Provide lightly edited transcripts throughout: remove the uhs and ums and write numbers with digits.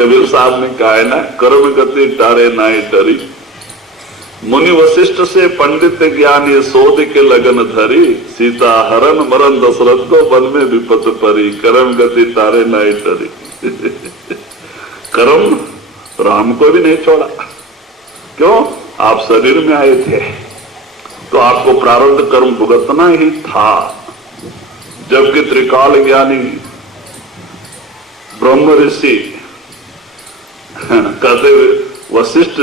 कबीर साहब ने कहा है ना, कर्म गति टारे नाई डरी, मुनि वशिष्ठ से पंडित ज्ञानी सोध के लगन धरी, सीता हरण मरण दशरथ को वन में विपत परी, कर्म गति टारे नाई डरी। कर्म राम को भी नहीं छोड़ा। क्यों? आप शरीर में आए थे तो आपको प्रारब्ध कर्म भुगतना ही था। जबकि त्रिकाल ज्ञानी ब्रह्म ऋषि कहते वशिष्ठ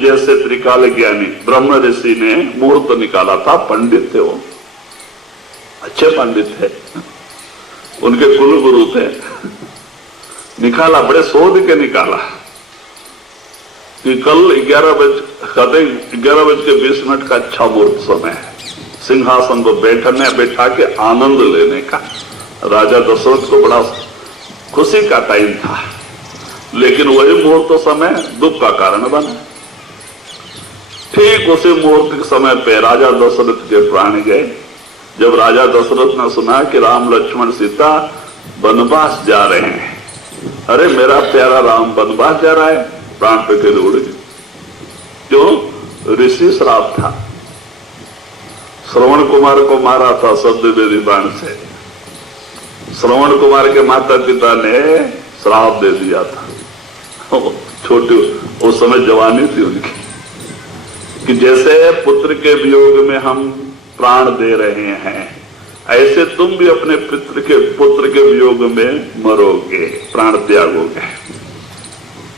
जैसे त्रिकाल ज्ञानी ब्रह्म ऋषि ने मुहूर्त निकाला था। पंडित थे वो, अच्छे पंडित थे, उनके कुल गुरु थे। निकाला, बड़े शोध के निकाला कि कल 11:20 का अच्छा मुहूर्त समय है, सिंहासन पर बैठा के आनंद लेने का। राजा दशरथ को बड़ा खुशी का टाइम था, लेकिन वही मुहूर्त समय दुख का कारण बना। ठीक उसी मुहूर्त के समय पे राजा दशरथ के प्राण गए। जब राजा दशरथ ने सुना कि राम लक्ष्मण सीता वनवास जा रहे हैं, अरे मेरा प्यारा राम वनवास जा रहा है, प्राण पे के उड़ गए। क्यों? ऋषि श्राप था। श्रवण कुमार को मारा था शब्दवेदी बाण से। श्रवण कुमार के माता पिता ने श्राप दे दिया था। छोटे उस समय जवानी थी उनकी, कि जैसे पुत्र के वियोग में हम प्राण दे रहे हैं, ऐसे तुम भी अपने पुत्र के वियोग में मरोगे, प्राण त्यागोगे।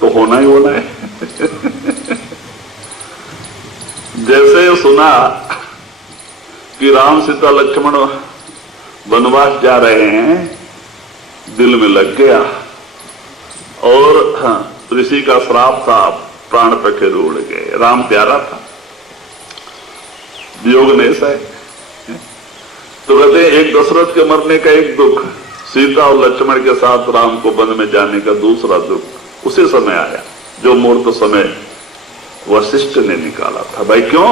तो होना ही होना है। जैसे सुना कि राम सीता लक्ष्मण वनवास जा रहे हैं, दिल में लग गया। और ऋषि का श्राप था, प्राण पखेरु उड़ गए। राम प्यारा था, वियोग नहीं सहे। तो कहते एक दशरथ के मरने का एक दुख, सीता और लक्ष्मण के साथ राम को वन में जाने का दूसरा दुख उसी समय आया जो मुहूर्त समय वशिष्ठ ने निकाला था। भाई क्यों?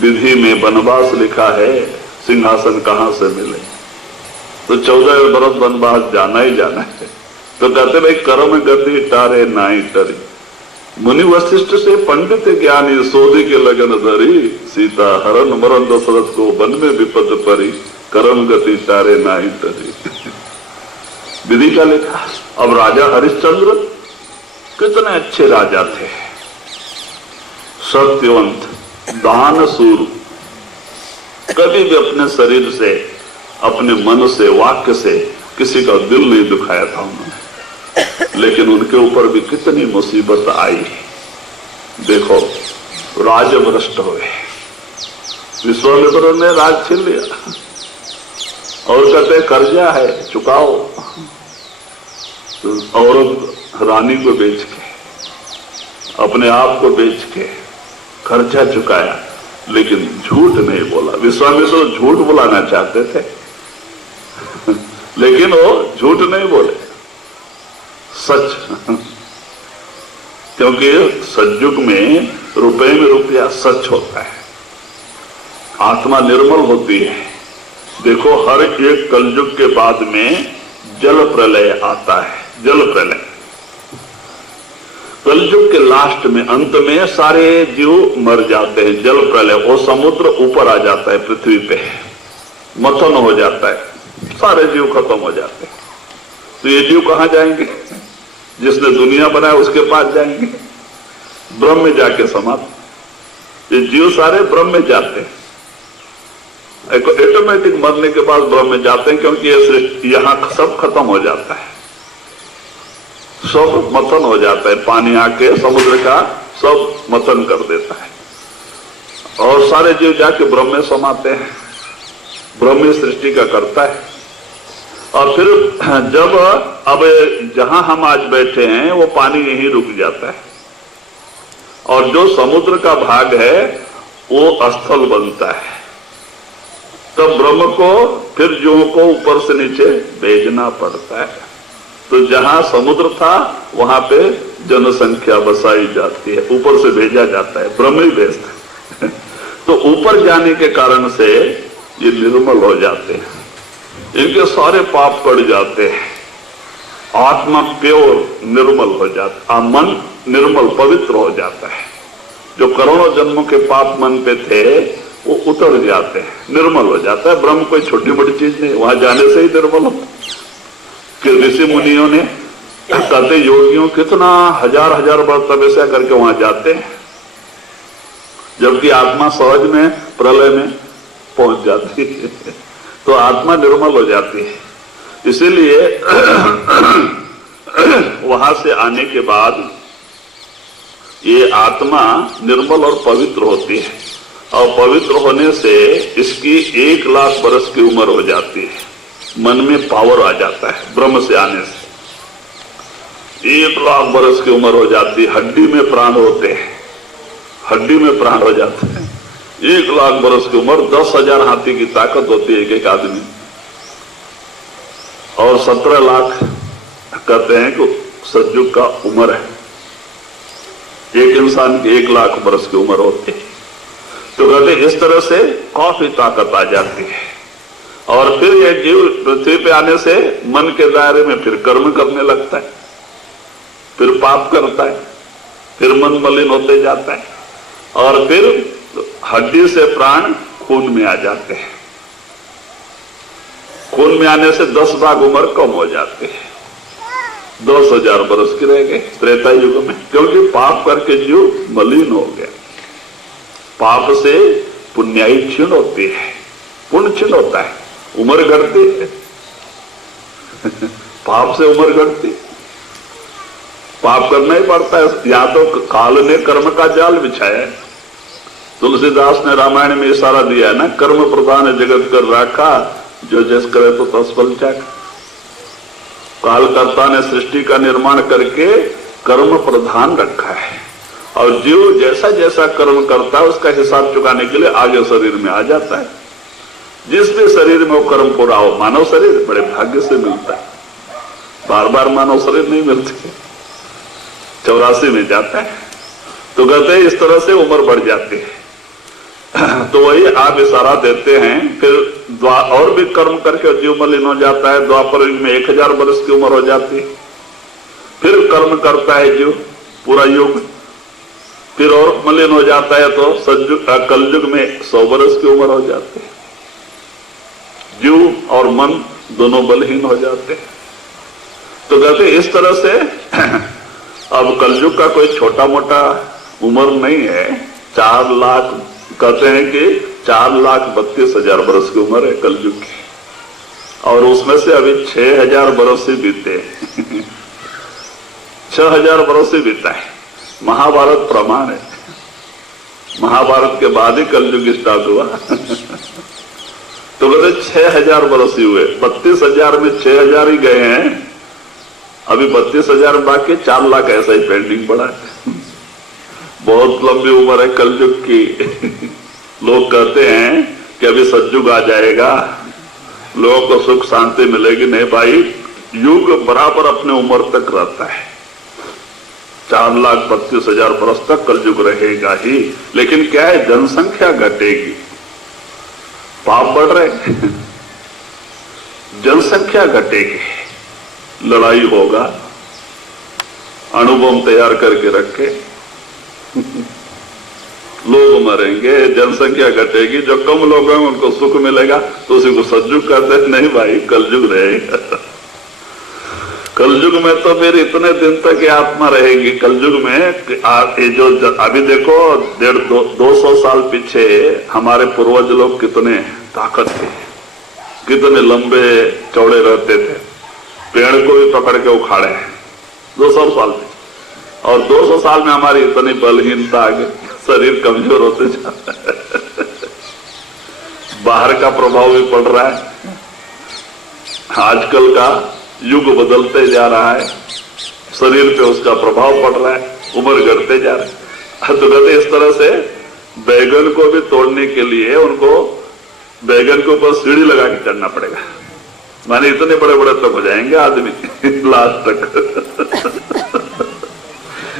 विधि में वनवास लिखा है, सिंहासन कहां से मिले? तो 14 बरस वनवास जाना ही जाना है। तो कहते भाई कर्म गति टारे नाई टरी, मुनि वशिष्ठ से पंडित ज्ञानी सोधी के लगन धरी, सीता हरण मरण दशरथ को वन में विपद परी, कर्म गति टारे नाई टरी। विधि का लिखा। अब राजा हरिश्चंद्र कितने अच्छे राजा थे, सत्यवंत, दानशूर, कभी भी अपने शरीर से, अपने मन से, वाक्य से किसी का दिल नहीं दुखाया था उन्होंने। लेकिन उनके ऊपर भी कितनी मुसीबत आई। देखो, राजभ्रष्ट हुए, विश्वामित्र ने राज छीन लिया और कहते कर्जा है चुकाओ। औरत रानी को बेच के, अपने आप को बेच के कर्जा चुकाया, लेकिन झूठ नहीं बोला। विश्वामित्र झूठ बुलाना चाहते थे लेकिन वो झूठ नहीं बोले, सच। क्योंकि सतयुग में रुपए में रुपया सच होता है, आत्मा निर्मल होती है। देखो, हर एक कलयुग के बाद में जल प्रलय आता है। जल प्रलय कलयुग के लास्ट में, अंत में सारे जीव मर जाते हैं। जल प्रलय, वो समुद्र ऊपर आ जाता है, पृथ्वी पे मथन हो जाता है, सारे जीव खत्म हो जाते हैं। तो ये जीव कहां जाएंगे? जिसने दुनिया बनाया उसके पास जाएंगे, ब्रह्म में जाके समाप्त। ये जीव सारे ब्रह्म में जाते हैं, ऑटोमेटिक मरने के बाद ब्रह्म में जाते हैं, क्योंकि ये यहां सब खत्म हो जाता है, सब मथन हो जाता है। पानी आके समुद्र का सब मथन कर देता है और सारे जीव जाके ब्रह्म में समाते हैं। ब्रह्म सृष्टि का करता है। और फिर जब अब जहां हम आज बैठे हैं वो पानी यहीं रुक जाता है, और जो समुद्र का भाग है वो स्थल बनता है। तब ब्रह्म को फिर जीवों को ऊपर से नीचे भेजना पड़ता है। तो जहां समुद्र था वहां पे जनसंख्या बसाई जाती है, ऊपर से भेजा जाता है, ब्रह्म ही भेजता है। तो ऊपर जाने के कारण से ये निर्मल हो जाते हैं, इनके सारे पाप कट जाते हैं। आत्मा प्योर निर्मल हो जाता, मन निर्मल पवित्र हो जाता है। जो करोड़ों जन्मों के पाप मन पे थे वो उतर जाते हैं, निर्मल हो जाता है। ब्रह्म कोई छोटी मोटी चीज नहीं, वहां जाने से ही निर्मल होता। कि ऋषि मुनियों ने कहते, योगियों कितना हजार हजार बार तपस्या करके वहां जाते हैं, जबकि आत्मा सहज में प्रलय में पहुंच जाती है। तो आत्मा निर्मल हो जाती है। इसीलिए वहां से आने के बाद ये आत्मा निर्मल और पवित्र होती है, और पवित्र होने से इसकी 1,00,000 वर्ष की उम्र हो जाती है। मन में पावर आ जाता है ब्रह्म से आने से। 1,00,000 वर्ष की उम्र हो जाती है। हड्डी में प्राण होते हैं, हड्डी में प्राण हो जाते हैं। 1,00,000 वर्ष की उम्र, 10,000 हाथी की ताकत होती है एक एक आदमी। और 17 लाख कहते हैं कि सतयुग का उम्र है। एक इंसान की 1,00,000 वर्ष की उम्र होती है। तो कहते इस तरह से काफी ताकत आ जाती है। और फिर यह जीव पृथ्वी पे आने से मन के दायरे में फिर कर्म करने लगता है, फिर पाप करता है, फिर मन मलिन होते जाता है, और फिर हड्डी से प्राण खून में आ जाते हैं। खून में आने से 10 भाग उम्र कम हो जाती है, 10,000 वर्ष की रह गए त्रेता युग में। क्योंकि पाप करके जीव मलिन हो गया। पाप से पुण्याई क्षीण होती है, पुण्य क्षीण होता है, उम्र घटती है। पाप से उम्र घटती, पाप करना ही पड़ता है। यहां तो काल ने कर्म का जाल बिछाया है। तुलसीदास ने रामायण में इशारा दिया है ना, कर्म प्रधान जगत कर राखा, जो जस करे तो तत्फल चाखा। कालकर्ता ने सृष्टि का निर्माण करके कर्म प्रधान रखा है, और जीव जैसा जैसा कर्म करता है उसका हिसाब चुकाने के लिए आगे शरीर में आ जाता है। जिस भी शरीर में वो कर्म पूरा हो, मानव शरीर बड़े भाग्य से मिलता है, बार बार मानव शरीर नहीं मिलते, 84 में जाता है। तो कहते हैं इस तरह से उम्र बढ़ जाती है। तो वही आप इशारा देते हैं। फिर और भी कर्म करके जीव मलिन हो जाता है। द्वापर युग में 1,000 वर्ष की उम्र हो जाती है। फिर कर्म करता है जीव पूरा युग, फिर और मलिन हो जाता है तो कलयुग में 100 वर्ष की उम्र हो जाती है। जीव और मन दोनों बलहीन हो जाते हैं। तो कहते इस तरह से अब कलयुग का कोई छोटा मोटा उम्र नहीं है। 4 लाख कहते हैं कि 4,32,000 वर्ष की उम्र है कलयुग की, और उसमें से अभी 6,000 वर्ष ही बीते 6,000 वर्ष ही बीता है। महाभारत प्रमाण है, महाभारत के बाद ही कलयुग स्टार्ट हुआ। तो कहते 6,000 वर्ष ही हुए। 32,000 में 6,000 ही गए हैं, अभी 32,000 बाकी, 4 लाख ऐसा ही पेंडिंग पड़ा है। बहुत लंबी उम्र है कलयुग की। लोग कहते हैं कि अभी सतयुग आ जाएगा, लोगों को सुख शांति मिलेगी। नहीं भाई, युग बराबर अपने उम्र तक रहता है। 4,32,000 वर्ष तक कलयुग रहेगा ही। लेकिन क्या है, जनसंख्या घटेगी, पाप बढ़ रहे, जनसंख्या घटेगी, लड़ाई होगा, अणुबम तैयार करके रखे, लोग मरेंगे, जनसंख्या घटेगी। जो कम लोग हैं उनको सुख मिलेगा, तो उसी को सतयुग कहते हैं। नहीं भाई, कलयुग रहेगा। कलयुग में तो फिर इतने दिन तक ये आत्मा रहेगी। कलयुग में ये जो अभी देखो 150-200 साल पीछे हमारे पूर्वज लोग कितने ताकत थे, कितने लंबे चौड़े रहते थे, पेड़ को भी पकड़ के उखाड़े हैं 200 साल में। और 200 साल में हमारी इतनी बलहीनता आ गई, शरीर कमजोर होते जा रहा है। बाहर का प्रभाव भी पड़ रहा है, आजकल का युग बदलते जा रहा है, शरीर पे उसका प्रभाव पड़ रहा है, उम्र घटते जा रहा है। तो कहते इस तरह से बैगन को भी तोड़ने के लिए उनको बैगन के ऊपर सीढ़ी लगा के चढ़ना पड़ेगा। माने इतने बड़े बड़े तक हो जाएंगे आदमी लास्ट तक।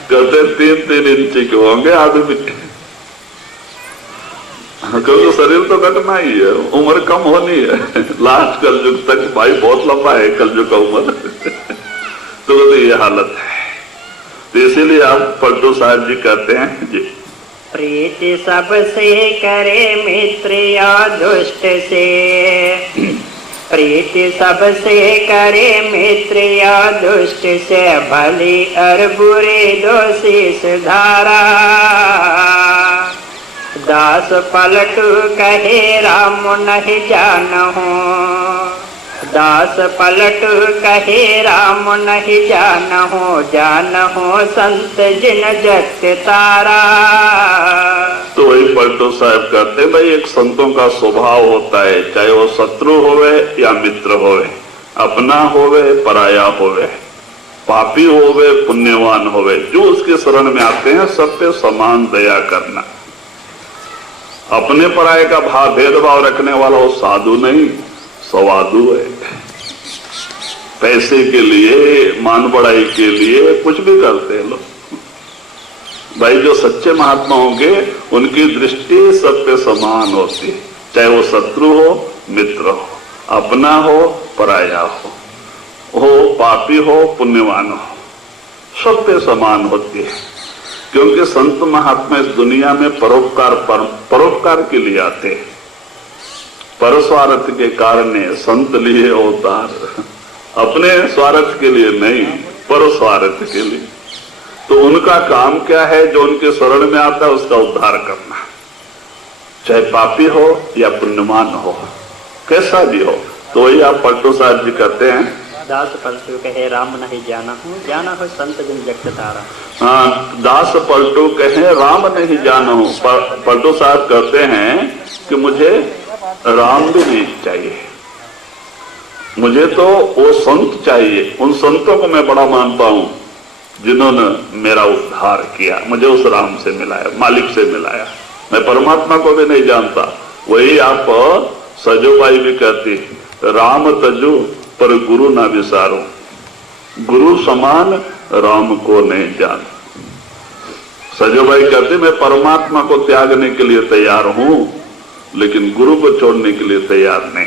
कहते 3-3 इंची के होंगे आदमी, क्योंकि शरीर तो घटना ही है, उम्र कम होनी है। लास्ट कलयुग तक भाई बहुत लंबा है कलयुग का उम्र। तो कहते ये हालत है। तो इसीलिए आप पलटू साहब जी कहते हैं जी, प्रीति सबसे करे मित्र या दुष्ट से, प्रीति सबसे करे मित्र या दुष्ट से, भली और बुरे दोषी सुधारा। दास पलटू कहे राम नहीं जानहु, दास पलटू कहे राम नहीं जानहु, जानहु संत जिन जगत तारा। तो वही पलटू साहब कहते हैं भाई एक संतों का स्वभाव होता है, चाहे वो शत्रु होवे या मित्र होवे, अपना होवे पराया होवे, पापी होवे पुण्यवान होवे, जो उसके शरण में आते हैं सब पे समान दया करना। अपने पराये का भाव भेदभाव रखने वाला वो साधु नहीं सवादु है। पैसे के लिए मान बढ़ाई के लिए कुछ भी करते हैं लोग। भाई जो सच्चे महात्मा होंगे उनकी दृष्टि सब पे समान होती है, चाहे वो शत्रु हो मित्र हो, अपना हो पराया हो पापी हो पुण्यवान हो, सब पे समान होती है। क्योंकि संत महात्मा इस दुनिया में परोपकार के लिए आते हैं। परस्वार्थ के कारण संत लिए अवतार, अपने स्वार्थ के लिए नहीं, परस्वार्थ के लिए। तो उनका काम क्या है? जो उनके शरण में आता है उसका उद्धार करना, चाहे पापी हो या पुण्यवान हो, कैसा भी हो। तो वही आप पलटू साहब जी कहते हैं, दास पलटू कहे राम नहीं जानहु, जानहु संत जिन जगत तारा। हाँ, दास पलटू कहे राम नहीं जानहु। पलटू साहब कहते हैं कि मुझे राम भी नहीं चाहिए, मुझे तो वो संत चाहिए। उन संतों को मैं बड़ा मानता हूं जिन्होंने मेरा उद्धार किया, मुझे उस राम से मिलाया, मालिक से मिलाया। मैं परमात्मा को भी नहीं जानता। वही आप सजोबाई भी कहती, राम तजु पर गुरु ना विसारो, गुरु समान राम को नहीं जान। सजोबाई कहती मैं परमात्मा को त्यागने के लिए तैयार हूं, लेकिन गुरु को छोड़ने के लिए तैयार नहीं।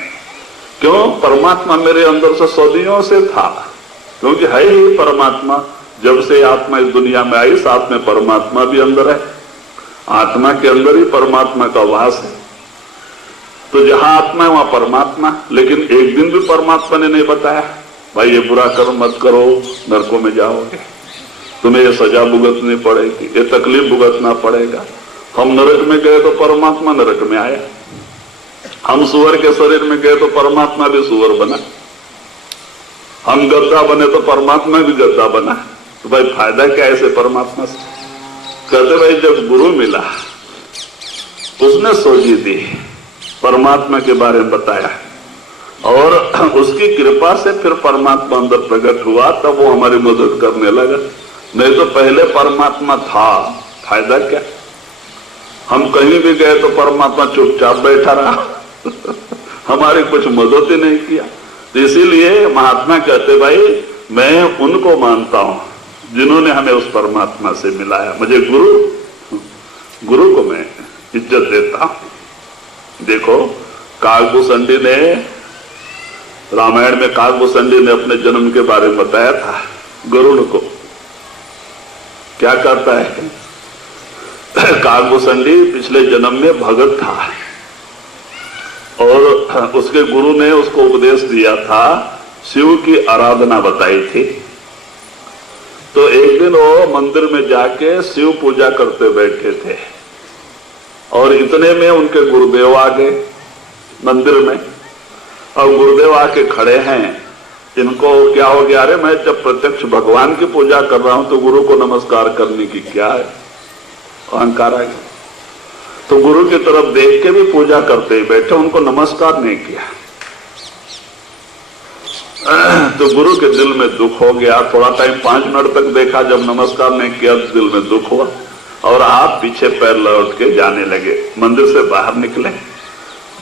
क्यों? परमात्मा मेरे अंदर से सदियों से था, क्योंकि है ही परमात्मा। जब से आत्मा इस दुनिया में आई, साथ में परमात्मा भी अंदर है, आत्मा के अंदर ही परमात्मा का वास है। तो जहां आत्मा है वहां परमात्मा। लेकिन एक दिन भी परमात्मा ने नहीं बताया भाई ये बुरा कर्म मत करो, नरकों में जाओगे, तुम्हें ये सजा भुगतनी पड़ेगी, ये तकलीफ भुगतना पड़ेगा। हम नरक में गए तो परमात्मा नरक में आया, हम सुअर के शरीर में गए तो परमात्मा भी सुअर बना, हम गद्दा बने तो परमात्मा भी गद्दा बना। तो भाई फायदा क्या ऐसे परमात्मा से? कहते भाई जब गुरु मिला उसने सोची दी, परमात्मा के बारे में बताया, और उसकी कृपा से फिर परमात्मा अंदर प्रकट हुआ, तब वो हमारी मदद करने लगा। नहीं तो पहले परमात्मा था, फायदा क्या? हम कहीं भी गए तो परमात्मा चुपचाप बैठा रहा हमारी कुछ मदद ही नहीं किया। तो इसीलिए महात्मा कहते भाई मैं उनको मानता हूं जिन्होंने हमें उस परमात्मा से मिलाया। मुझे गुरु को मैं इज्जत देता हूं। देखो काकभूषणी ने, रामायण में काकभूषणी ने अपने जन्म के बारे में बताया था गरुड़ को। क्या करता है? काकभूषणी पिछले जन्म में भगत था और उसके गुरु ने उसको उपदेश दिया था, शिव की आराधना बताई थी। तो एक दिन वो मंदिर में जाके शिव पूजा करते बैठे थे और इतने में उनके गुरुदेव आ गए मंदिर में। और गुरुदेव आके खड़े हैं, इनको क्या हो गया? अरे मैं जब प्रत्यक्ष भगवान की पूजा कर रहा हूं तो गुरु को नमस्कार करने की क्या है? अहंकार आ गया। तो गुरु की तरफ देख के भी पूजा करते ही बैठे, उनको नमस्कार नहीं किया। तो गुरु के दिल में दुख हो गया। थोड़ा टाइम 5 मिनट तक देखा, जब नमस्कार नहीं किया तो दिल में दुख हुआ और आप पीछे पैर लौट के जाने लगे। मंदिर से बाहर निकले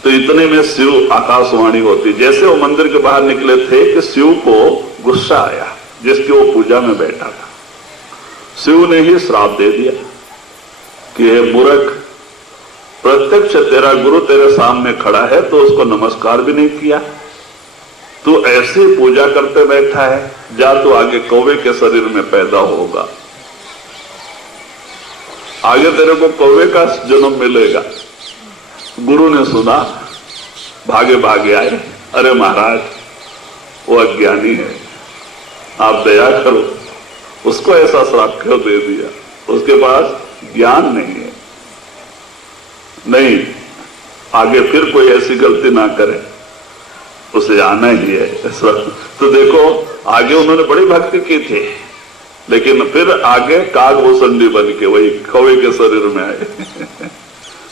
तो इतने में शिव आकाशवाणी होती। जैसे वो मंदिर के बाहर निकले थे कि शिव को गुस्सा आया, जिसकी वो पूजा में बैठा था। शिव ने ही श्राप दे दिया कि हे मूर्ख, प्रत्यक्ष तेरा गुरु तेरे सामने खड़ा है तो उसको नमस्कार भी नहीं किया, तू ऐसे पूजा करते बैठा है, जा तू आगे कौवे के शरीर में पैदा होगा, आगे तेरे को कौवे का जन्म मिलेगा। गुरु ने सुना, भागे भागे आए, अरे महाराज वो अज्ञानी है, आप दया करो, उसको ऐसा श्राप क्यों दे दिया, उसके पास ज्ञान नहीं है, नहीं आगे फिर कोई ऐसी गलती ना करे, उसे आना ही है ऐसा। तो देखो आगे उन्होंने बड़ी भक्ति की थी, लेकिन फिर आगे काग भूसंडी बन के वही कौवे के शरीर में आए।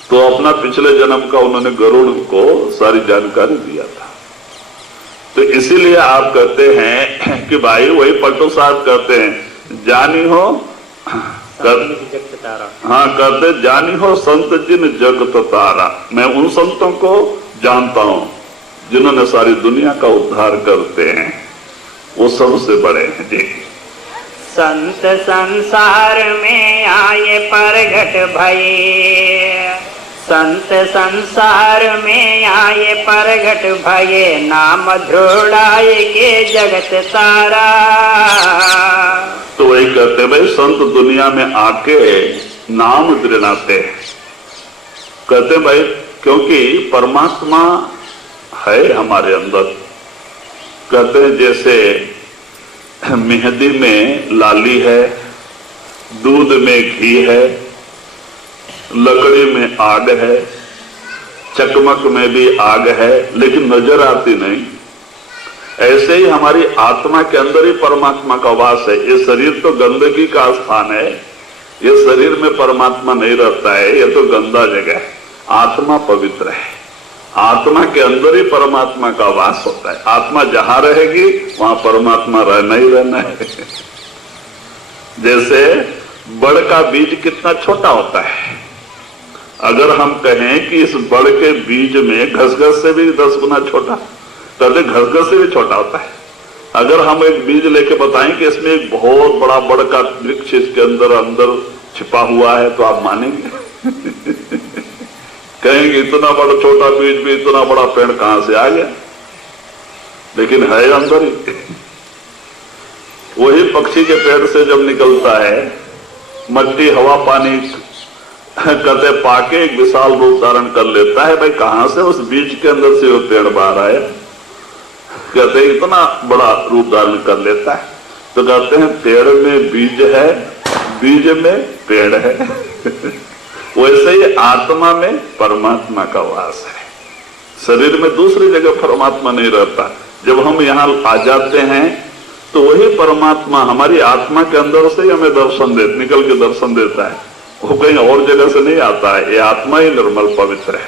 तो अपना पिछले जन्म का उन्होंने गरुड़ को सारी जानकारी दिया था। तो इसीलिए आप कहते हैं कि भाई वही पलटू साहब कहते हैं, जानी हो हाँ कहते जानी हो संत जिन जगत तारा। मैं उन संतों को जानता हूं जिन्होंने सारी दुनिया का उद्धार करते हैं, वो सबसे बड़े हैं जी। संत संसार में आए प्रगट भये, संत संसार में आए प्रगट भये, नाम ध्रुड़ाए के जगत तारा। तो वही कहते भाई संत दुनिया में आके नाम दृढ़ाते हैं, कहते भाई क्योंकि परमात्मा है हमारे अंदर। कहते हैं जैसे मेहंदी में लाली है, दूध में घी है, लकड़ी में आग है, चकमक में भी आग है, लेकिन नजर आती नहीं। ऐसे ही हमारी आत्मा के अंदर ही परमात्मा का वास है। ये शरीर तो गंदगी का स्थान है, ये शरीर में परमात्मा नहीं रहता है, ये तो गंदा जगह है। आत्मा पवित्र है, आत्मा के अंदर ही परमात्मा का वास होता है। आत्मा जहां रहेगी वहां परमात्मा रहना ही रहना है। जैसे बड़ का बीज कितना छोटा होता है, अगर हम कहें कि इस बड़ के बीज में घसघस से भी 10 गुना छोटा, कहते घसघस से भी छोटा होता है। अगर हम एक बीज लेके बताएं कि इसमें एक बहुत बड़ा बड़ का वृक्ष इसके अंदर छिपा हुआ है, तो आप मानेंगे? कहेंगे इतना बड़ा छोटा बीज भी इतना बड़ा पेड़ कहां से आ गया? लेकिन है अंदर ही। वही पक्षी के पेड़ से जब निकलता है, मट्टी हवा पानी कहते पाके एक विशाल रूप धारण कर लेता है। भाई कहां से उस बीज के अंदर से वो पेड़ बाहर आया? कहते हैं इतना बड़ा रूप धारण कर लेता है। तो कहते हैं पेड़ में बीज है, बीज में पेड़ है। वैसे ही आत्मा में परमात्मा का वास है, शरीर में दूसरी जगह परमात्मा नहीं रहता। जब हम यहाँ आ जाते हैं तो वही परमात्मा हमारी आत्मा के अंदर से हमें दर्शन निकल के दर्शन देता है, वो कहीं और जगह से नहीं आता है। ये आत्मा ही निर्मल पवित्र है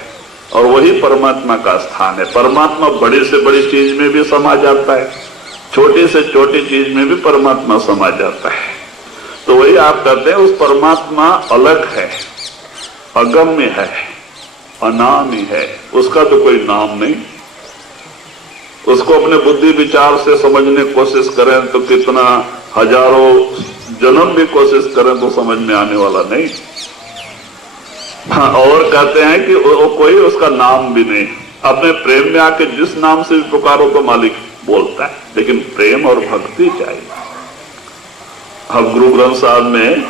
और वही परमात्मा का स्थान है। परमात्मा बड़ी से बड़ी चीज में भी समा जाता है, छोटी से छोटी चीज में भी परमात्मा समा जाता है। तो वही आप कहते हैं उस परमात्मा अलग है, अगम्य है, अनामी है, उसका तो कोई नाम नहीं। उसको अपने बुद्धि विचार से समझने की कोशिश करें तो कितना हजारों जन्म भी कोशिश करें तो समझ में आने वाला नहीं। और कहते हैं कि वो कोई उसका नाम भी नहीं। अपने प्रेम में आके जिस नाम से भी पुकारो तो मालिक बोलता है, लेकिन प्रेम और भक्ति चाहिए। अब गुरु ग्रंथ साहब में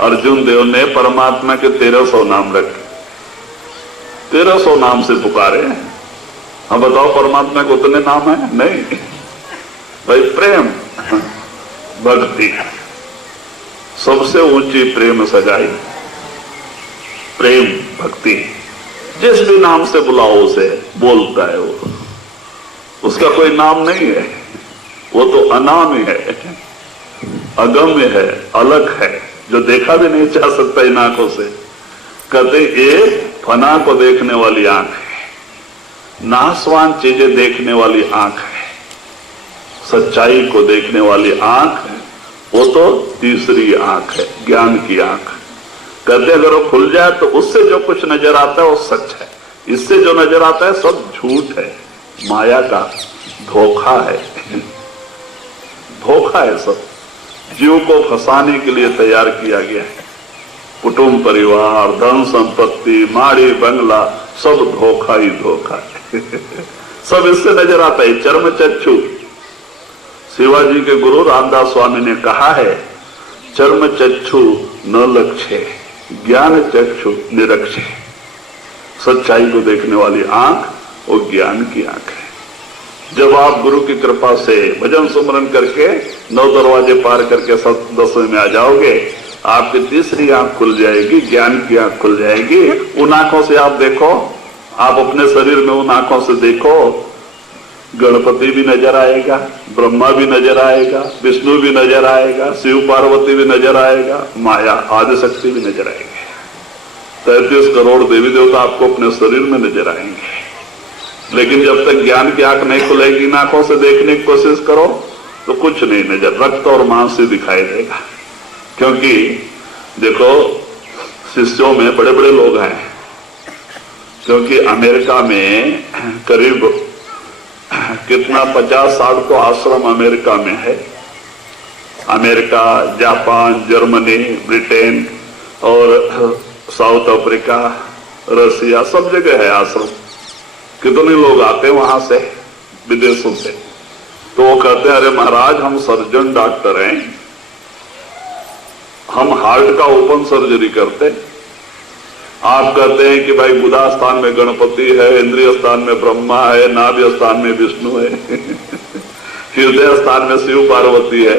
अर्जुन देव ने परमात्मा के 1300 नाम रखे, 1300 नाम से पुकारे। हम बताओ परमात्मा को उतने नाम है? नहीं भाई। प्रेम भक्ति सबसे ऊंची प्रेम सजाई, प्रेम भक्ति। जिस भी नाम से बुलाओ उसे बोलता है वो, उसका कोई नाम नहीं है, वो तो अनामी है, अगम्य है, अलग है, जो देखा भी नहीं जा सकता इन आंखों से। कहते ये फना को देखने वाली आंख है, नाशवान चीजें देखने वाली आंख है, सच्चाई को देखने वाली आंख है, वो तो तीसरी आंख है, ज्ञान की आंख। कहते अगर वो खुल जाए तो उससे जो कुछ नजर आता है वो सच है, इससे जो नजर आता है सब झूठ है, माया का धोखा है। धोखा है, सब जीव को फंसाने के लिए तैयार किया गया है। कुटुंब परिवार, धन संपत्ति, माड़ी बंगला, सब धोखा ही धोखा है। सब इससे नजर आता है। चर्म चक्षु, शिवाजी के गुरु रामदास स्वामी ने कहा है, चर्म चक्षु न लक्ष्य, ज्ञान चक्षु निरक्षे। सच्चाई को देखने वाली आंख वो ज्ञान की आंख है। जब आप गुरु की कृपा से भजन सुमरन करके 9 दरवाजे पार करके 10वें में आ जाओगे, आपकी तीसरी आंख खुल जाएगी, ज्ञान की आंख खुल जाएगी। उन आंखों से आप देखो, आप अपने शरीर में उन आंखों से देखो, गणपति भी नजर आएगा, ब्रह्मा भी नजर आएगा, विष्णु भी नजर आएगा, शिव पार्वती भी नजर आएगा, माया आदिशक्ति भी नजर आएगी। 33 करोड़ देवी देवता आपको अपने शरीर में नजर आएंगे। लेकिन जब तक ज्ञान की आंख नहीं खुलेगी, इन आंखों से देखने की कोशिश करो तो कुछ नहीं नजर, रक्त और मांस ही दिखाई देगा। क्योंकि देखो, शिष्यों में बड़े बड़े लोग हैं, क्योंकि अमेरिका में करीब कितना 50-60 तो आश्रम अमेरिका में है। अमेरिका, जापान, जर्मनी, ब्रिटेन और साउथ अफ्रीका, रसिया, सब जगह है आश्रम। कितने लोग आते हैं वहां से, विदेशों से। तो वो कहते हैं, अरे महाराज हम सर्जन डॉक्टर हैं, हम हार्ट का ओपन सर्जरी करते। आप कहते हैं कि भाई बुधा स्थान में गणपति है, इंद्रिय स्थान में ब्रह्मा है, नाभि स्थान में विष्णु है, हृदय स्थान में शिव पार्वती है।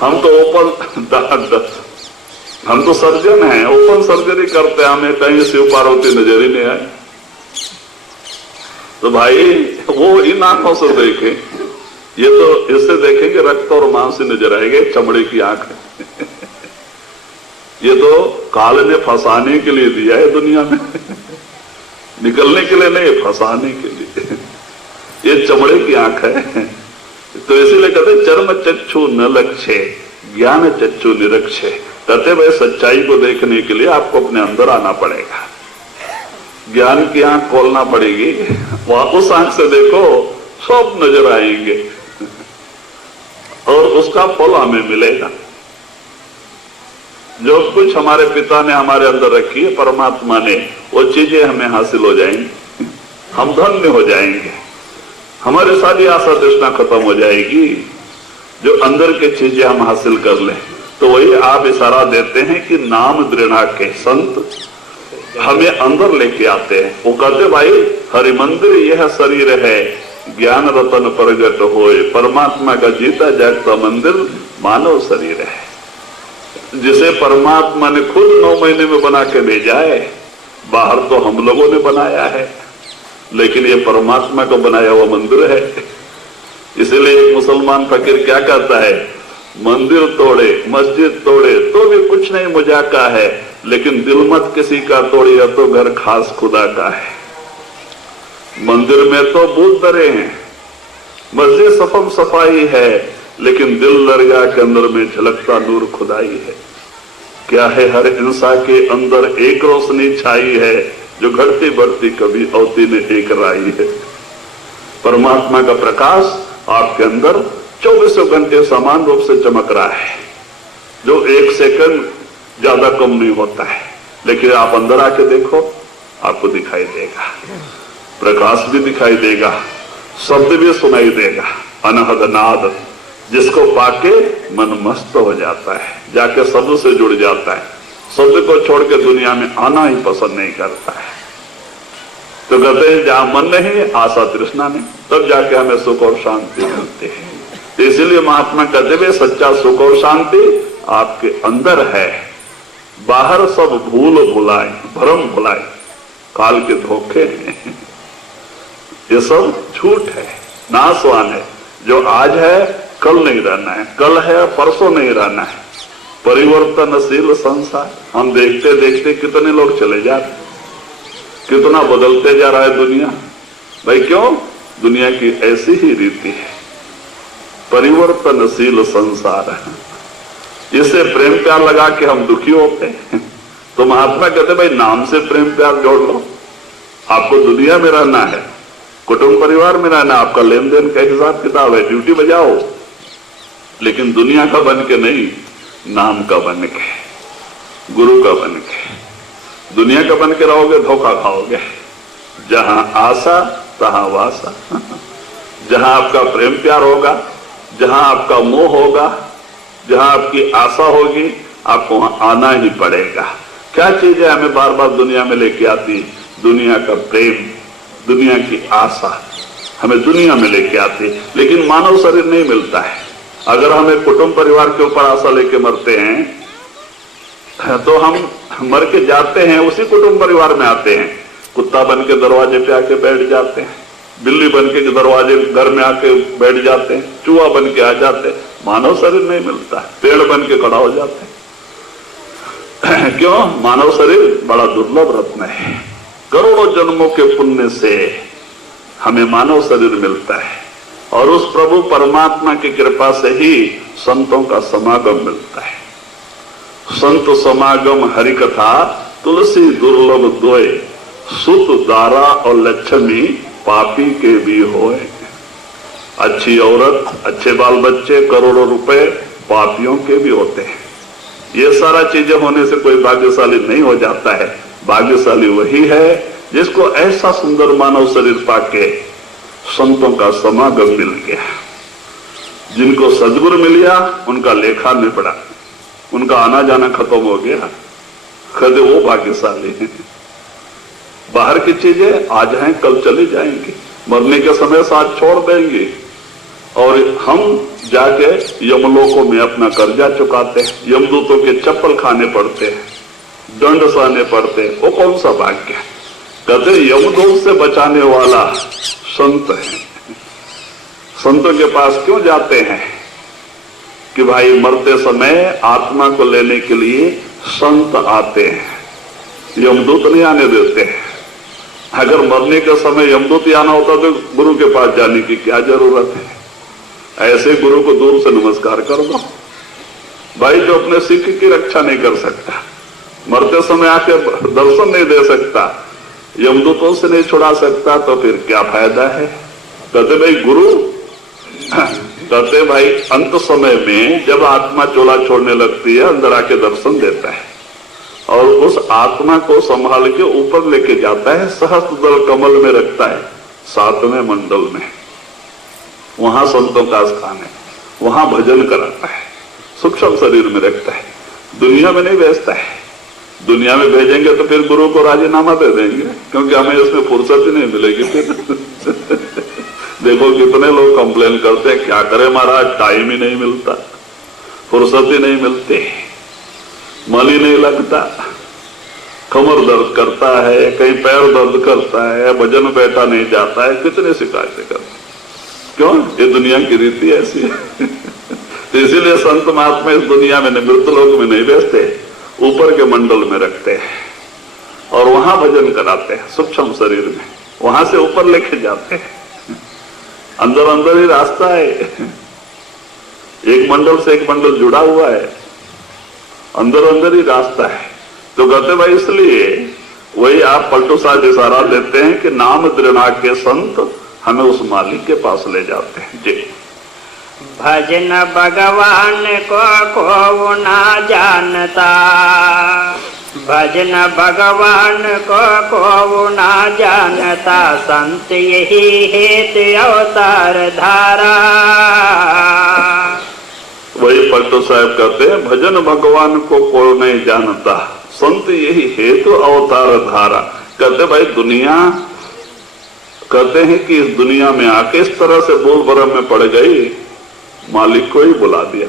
हम तो हम तो सर्जन हैं, ओपन सर्जरी करते हैं, हमें कहीं शिव पार्वती नजर ही नहीं आए। तो भाई वो इन आंखों से देखें, ये तो इससे देखेंगे रक्त और मांस नजर आएंगे, चमड़े की आंख ये तो काल ने फंसाने के लिए दिया है दुनिया में, निकलने के लिए नहीं, फंसाने के लिए। ये चमड़े की आंख है। तो इसीलिए कहते चर्म चक्षु न लक्ष्य, ज्ञान चक्षु निरक्षे। कहते भाई सच्चाई को देखने के लिए आपको अपने अंदर आना पड़ेगा, ज्ञान की आंख खोलना पड़ेगी। वहां उस आंख से देखो, सब नजर आएंगे और उसका फल हमें मिलेगा। जो कुछ हमारे पिता ने हमारे अंदर रखी है, परमात्मा ने, वो चीजें हमें हासिल हो जाएंगी, हम धन्य हो जाएंगे, हमारी सारी आशा तृष्णा खत्म हो जाएगी। जो अंदर की चीजें हम हासिल कर लें, तो वही आप इशारा देते हैं कि नाम दृढ़ा के संत हमें अंदर लेके आते हैं। वो कहते भाई हरि मंदिर यह शरीर है, ज्ञान रतन प्रगट होए, परमात्मा का जीता जागता मंदिर मानव शरीर है, जिसे परमात्मा ने खुद 9 महीने में बना के भेजा है। बाहर तो हम लोगों ने बनाया है, लेकिन ये परमात्मा को बनाया हुआ मंदिर है। इसीलिए एक मुसलमान फकीर क्या कहता है, मंदिर तोड़े मस्जिद तोड़े तो भी कुछ नहीं मुझाका है, लेकिन दिल मत किसी का तोड़िए तो घर खास खुदा का है। मंदिर में तो भूत डरे हैं, मस्जिद सफम सफाई है, लेकिन दिल दरगाह के अंदर में झलकता नूर खुदाई है। क्या है, हर इंसान के अंदर एक रोशनी छाई है, जो घटती बढ़ती कभी अवती ने एक राई है। परमात्मा का प्रकाश आपके अंदर 24 घंटे समान रूप से चमक रहा है, जो 1 सेकंड ज्यादा कम नहीं होता है। लेकिन आप अंदर आके देखो, आपको दिखाई देगा, प्रकाश भी दिखाई देगा, शब्द भी सुनाई देगा, अनहद नाद, जिसको पाके मन मस्त हो जाता है, जाके शब्द से जुड़ जाता है, शब्द को छोड़ के दुनिया में आना ही पसंद नहीं करता है। तो कहते हैं जहां मन नहीं, आशा तृष्णा नहीं, तब जाके हमें सुख और शांति मिलती है। इसीलिए महात्मा कहते हुए सच्चा सुख और शांति आपके अंदर है। बाहर सब भूल भुलाए, भ्रम भुलाए, काल के धोखे हैं, ये सब झूठ है, नाशवान है। जो आज है कल नहीं रहना है, कल है परसों नहीं रहना है। परिवर्तनशील संसार, हम देखते देखते कितने लोग चले जाते, कितना बदलते जा रहा है दुनिया। भाई क्यों? दुनिया की ऐसी ही रीति है, परिवर्तनशील संसार है। इससे प्रेम प्यार लगा के हम दुखी होते हैं। तो महात्मा कहते भाई नाम से प्रेम प्यार जोड़ लो। आपको दुनिया में रहना है, कुटुंब परिवार में रहना, आपका लेन देन का हिसाब किताब है, ड्यूटी बजाओ, लेकिन दुनिया का बन के नहीं, नाम का बन के, गुरु का बन के। दुनिया का बन के रहोगे धोखा खाओगे। जहां आशा तहाँ वासा। जहां आपका प्रेम प्यार होगा, जहां आपका मोह होगा, जहां आपकी आशा होगी, आपको वहां आना ही पड़ेगा। क्या चीज है हमें बार बार दुनिया में लेके आती? दुनिया का प्रेम, दुनिया की आशा हमें दुनिया में लेके आती, लेकिन मानव शरीर नहीं मिलता है। अगर हम एक कुटुंब परिवार के ऊपर आशा लेके मरते हैं तो हम मर के जाते हैं, उसी कुटुंब परिवार में आते हैं। कुत्ता बन के दरवाजे पे आके बैठ जाते हैं, बिल्ली बन के दरवाजे घर में आके बैठ जाते हैं, चूहा बन के आ जाते हैं। मानव शरीर नहीं मिलता है, पेड़ बन के खड़ा हो जाते हैं। क्यों? मानव शरीर बड़ा दुर्लभ रत्न है। करोड़ों जन्मों के पुण्य से हमें मानव शरीर मिलता है, और उस प्रभु परमात्मा की कृपा से ही संतों का समागम मिलता है। संत समागम हरि कथा तुलसी दुर्लभ दोए, सुत दारा और लक्ष्मी पापी के भी होए। अच्छी औरत, अच्छे बाल बच्चे, करोड़ों रुपए पापियों के भी होते हैं। ये सारा चीजें होने से कोई भाग्यशाली नहीं हो जाता है। भाग्यशाली वही है जिसको ऐसा सुंदर मानव शरीर पाके संतों का समागम मिल गया। जिनको सद्गुरु मिल गया उनका लेखा निपटा, उनका आना जाना खत्म हो गया। कहते वो भाग्यशाली हैं। बाहर की चीजें आज हैं कल चली जाएंगी, मरने के समय साथ छोड़ देंगे, और हम जाके यमलोकों में अपना कर्जा चुकाते हैं, यमदूतों के चप्पल खाने पड़ते हैं, दंड सहने पड़ते हैं। वो कौन सा भाग्य है? कहते यमदूत से बचाने वाला संत है। संतों के पास क्यों जाते हैं? कि भाई मरते समय आत्मा को लेने के लिए संत आते हैं, यमदूत नहीं आने देते हैं। अगर मरने के समय यमदूत आना होता तो गुरु के पास जाने की क्या जरूरत है? ऐसे गुरु को दूर से नमस्कार कर दो। भाई जो अपने सिख की रक्षा नहीं कर सकता, मरते समय आके दर्शन नहीं दे सकता, यमदूतों से नहीं छुड़ा सकता, तो फिर क्या फायदा है? कहते भाई गुरु कहते भाई अंत समय में जब आत्मा चोला छोड़ने लगती है, अंदर आके दर्शन देता है और उस आत्मा को संभाल के ऊपर लेके जाता है, सहस्त्र कमल में रखता है, 7वें मंडल में। वहां संतों का स्थान है, वहां भजन कराता है, सूक्ष्म शरीर में रखता है, दुनिया में नहीं भेजता है। दुनिया में भेजेंगे तो फिर गुरु को राजीनामा दे देंगे, क्योंकि हमें इसमें फुर्सत ही नहीं मिलेगी फिर। देखो कितने लोग कंप्लेन करते हैं, क्या करें महाराज, टाइम ही नहीं मिलता, फुर्सत ही नहीं मिलती, मन ही नहीं लगता, कमर दर्द करता है, कहीं पैर दर्द करता है, भजन बैठा नहीं जाता है, कितने शिकायतें करते हैं। क्यों? ये दुनिया की रीति ऐसी है। तो इसीलिए संत महात्मा इस दुनिया में मृतलोक में नहीं भेजते, ऊपर के मंडल में रखते हैं और वहां भजन कराते हैं सूक्ष्म शरीर में, वहां से ऊपर लेके जाते हैं। अंदर अंदर ही रास्ता है, एक मंडल से एक मंडल जुड़ा हुआ है, अंदर अंदर ही रास्ता है। तो कहते भाई इसलिए वही आप पलटू साहब इशारा देते हैं कि नाम दृढ़ा के संत हमें उस मालिक के पास ले जाते हैं। जी भजन भगवान को ना जानता, भजन भगवान को ना जानता, संत यही हेतु अवतार धारा। वही पलटू साहब कहते हैं भजन भगवान को नहीं जानता, संत यही हेतु अवतार धारा। कहते भाई दुनिया कहते हैं कि इस दुनिया में आके इस तरह से बोल भरम में पड़ गई, मालिक को ही बुला दिया।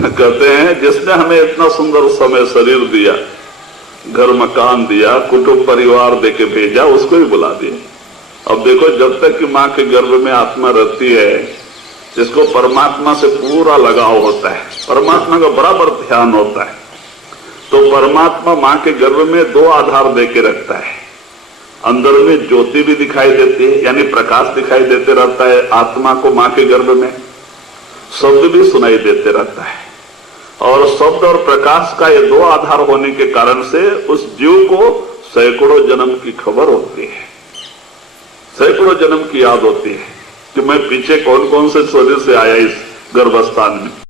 कहते हैं जिसने हमें इतना सुंदर समय शरीर दिया, घर मकान दिया, कुटुंब परिवार देके भेजा, उसको ही बुला दिया। अब देखो जब तक कि माँ के गर्भ में आत्मा रहती है, जिसको परमात्मा से पूरा लगाव होता है, परमात्मा का बराबर ध्यान होता है, तो परमात्मा माँ के गर्भ में 2 आधार देके रखता है। अंदर में ज्योति भी दिखाई देती है, यानी प्रकाश दिखाई देते रहता है आत्मा को माँ के गर्भ में, शब्द भी सुनाई देते रहता है, और शब्द और प्रकाश का ये 2 आधार होने के कारण से उस जीव को सैकड़ों जन्म की खबर होती है, सैकड़ों जन्म की याद होती है कि मैं पीछे कौन कौन से शरीर से आया इस गर्भस्थान में।